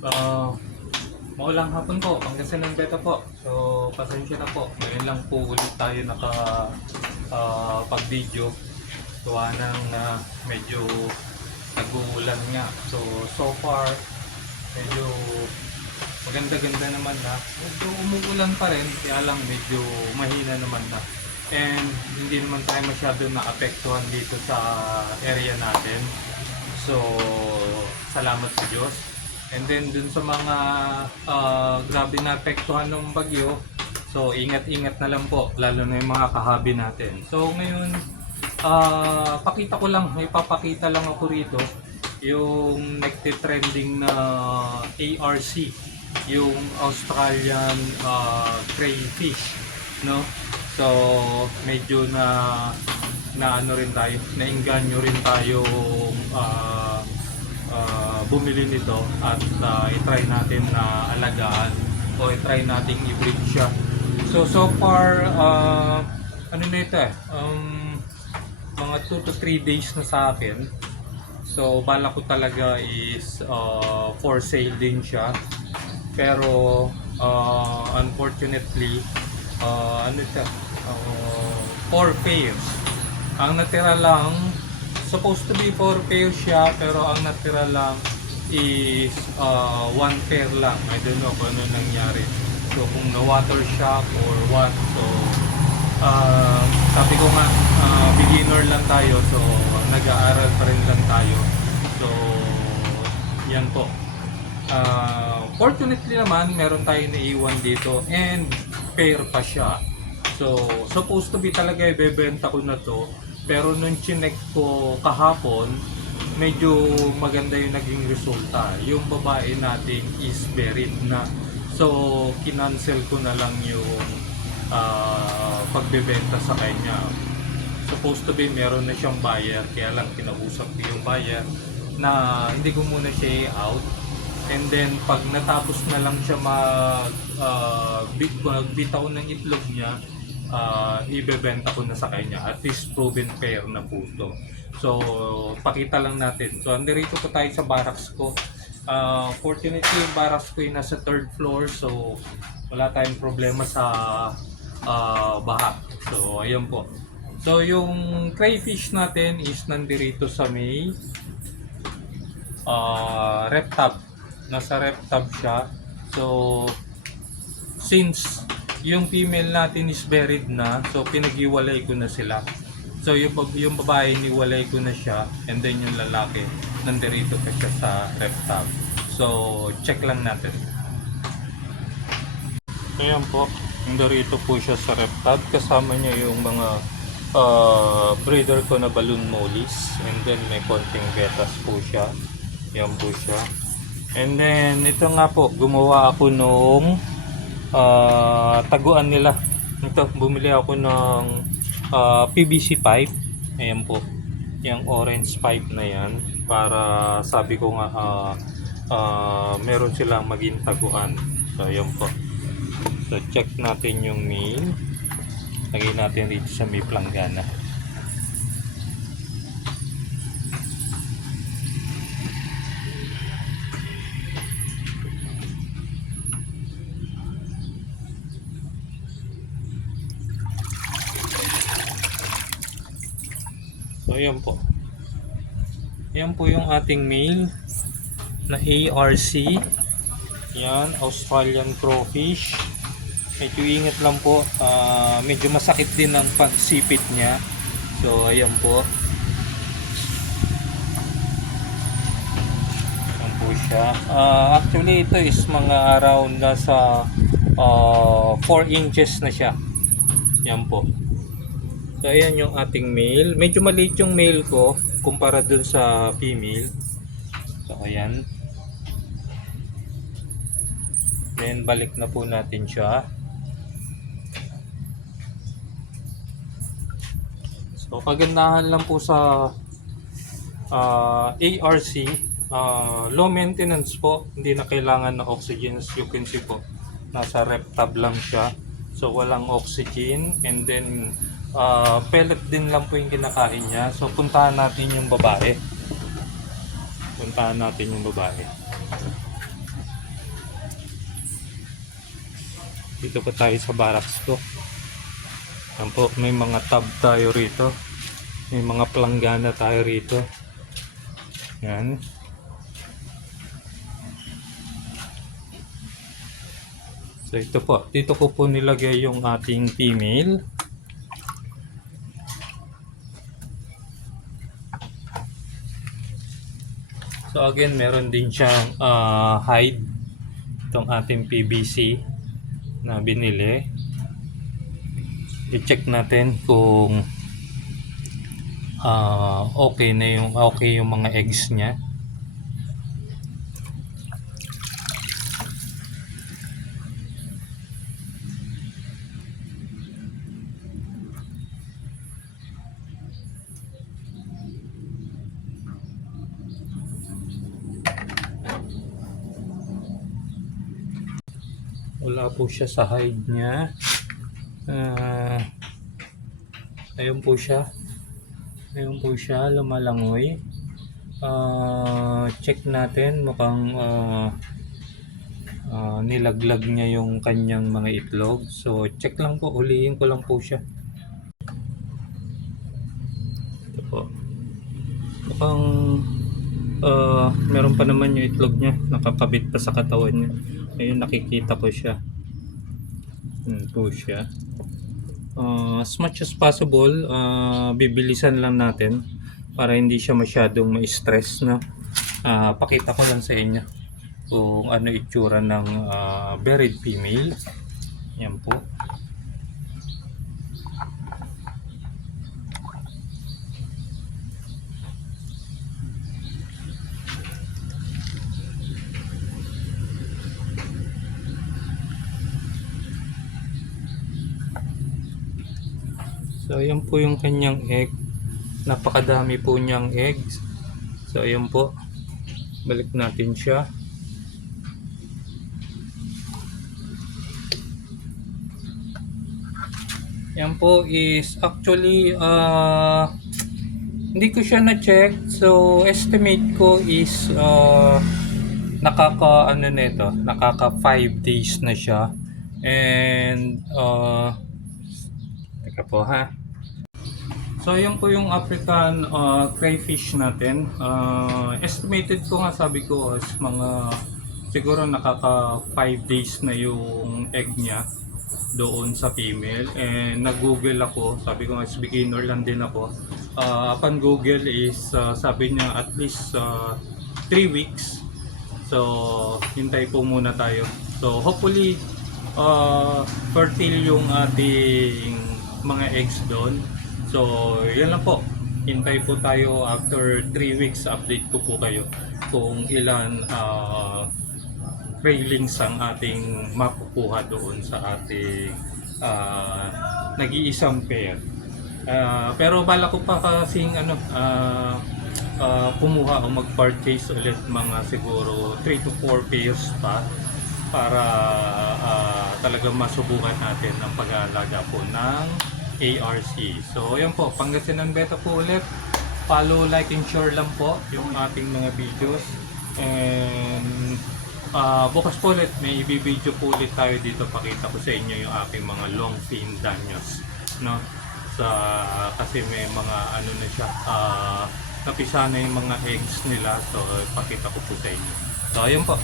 Ah, Maulang hapon po, Pangasinan Beta po. So, pasensya na po. Ngayon lang po ulit tayo pag-video. Gawa ng medyo nag-uulan nga. So far, medyo maganda-ganda naman na. Medyo umuulan pa rin, kaya lang medyo mahina naman na. And hindi naman tayo masyado naapektuhan dito sa area natin. So, salamat sa Diyos. And then dun sa mga grabe na apektuhan ng bagyo, so ingat-ingat na lang po, lalo na yung mga kahabi natin. So ngayon, may papakita lang ako rito, yung nagtitrending na ARC, yung Australian crayfish, no? So medyo na ano rin tayo, naengganyo rin tayo bumili nito at i-try natin na alagaan o i-try nating i-breed siya. So far, ano na ito mga 2 to 3 days na sa akin. So bala ko talaga is for sale din siya. Pero unfortunately, ano ito, 4 pairs. Ang natira lang, supposed to be 4 pairs siya, pero ang natira lang is 1 pair lang. I don't know kung ano nangyari. So kung na-water shock or what. So sabi ko nga, beginner lang tayo. So nag-aaral pa rin lang tayo. So yan po. Fortunately naman, meron tayo naiwan dito and pair pa siya. So supposed to be talaga ibebenta ko na to. Pero nung chinek ko kahapon, medyo maganda yung naging resulta. Yung babae natin is buried na. So, kinancel ko na lang yung pagbebenta sa kanya. Supposed to be meron na siyang buyer, kaya lang kinausap ko yung buyer na hindi ko muna siya out. And then, pag natapos na lang siya magbitaw ng itlog niya, ibebenta ko na sa kanya. At least proven pair na po ito. So pakita lang natin. So andirito po tayo sa barracks ko. Fortunately yung barracks ko ay nasa 3rd floor. So wala tayong problema sa baha. So ayan po. So yung crayfish natin is nandirito sa may rep tub. Nasa rep tub siya. So since yung female natin is buried na, so pinag-iwalay ko na sila. So yung babae niwalay ko na siya, and then yung lalaki nandirito pa siya sa rep tub. So check lang natin. Ayan po, nandirito po siya sa rep tub. Kasama niya yung mga breeder ko na balloon mollies, and then may konting betas po siya. Yan po siya. And then ito nga po, gumawa ako nung taguan nila. Ito, bumili ako ng PVC pipe. Ayan po, yung orange pipe na yan, para sabi ko nga meron silang maging taguan. So ayan po. So check natin yung male. Lagay natin dito sa may planggana. So ayan po. Ayan po yung ating male na ARC. Yan, Australian crawfish. Medyo ingat lang po. Medyo masakit din ang pagsipit niya. So ayan po. Ayan po siya. Actually ito is mga around nasa 4 inches na siya. Yan po. So ayan yung ating male. Medyo maliit yung male ko kumpara dun sa female. So ayan. Then balik na po natin siya. So kagandahan lang po sa ARC, low maintenance po. Hindi na kailangan ng oxygen. As you can see po, nasa rep tub lang siya. So walang oxygen, and then pellet din lang po yung kinakain niya. So puntahan natin yung babae. Dito po tayo sa barracks ko. Yan po, may mga tab tayo rito. May mga planggana tayo rito. Yan. So ito po, dito ko po nilagay yung ating female. So again, meron din siyang hide, itong ating PVC na binili. I-check natin kung okay yung mga eggs niya. Wala po siya sa hide niya. Ayun po siya. Ayun po siya, lumalangoy. Check natin, mukhang nilaglag niya yung kanyang mga itlog. So check lang po, ulihin ko lang po siya. Ito po. Mukhang meron pa naman yung itlog niya, nakakabit pa sa katawan niya. Ayun, nakikita ko siya. Po siya. As much as possible, bibilisan lang natin para hindi siya masyadong ma-stress na. Pakita ko lang sa inyo kung ano itsura ng buried female. Yan po. So ayan po yung kanyang egg. Napakadami po niyang eggs. So ayan po. Balik natin siya. Yan po is actually hindi ko siya na-check. So estimate ko is nakaka 5 days na siya. And teka po ha. So yun po yung African crayfish natin. Estimated ko nga, sabi ko is mga siguro nakaka 5 days na yung egg niya doon sa female. And nag-google ako, sabi ko nga is beginner lang din ako. Upon Google is sabi niya at least 3 weeks. So hintay po muna tayo. So hopefully fertile yung ating mga eggs doon. So, yan lang po. Hintay po tayo after 3 weeks. Update ko po kayo kung ilan railings ang ating makukuha doon sa ating nag-iisang pair. Pero bala ko pa kasing kumuha o mag-purchase ulit mga siguro 3 to 4 pairs pa para talagang masubukan natin ang pag-aalaga po ng ARC. So ayan po, Pangasinan Beta po ulit. Follow, like, and share lang po yung ating mga videos. And bukas po ulit, may i-video po ulit tayo dito. Pakita ko sa inyo yung aking mga long fin danyos, no? Kasi may mga na siya, napisa na yung mga eggs nila. So pakita ko po sa inyo. So ayan po.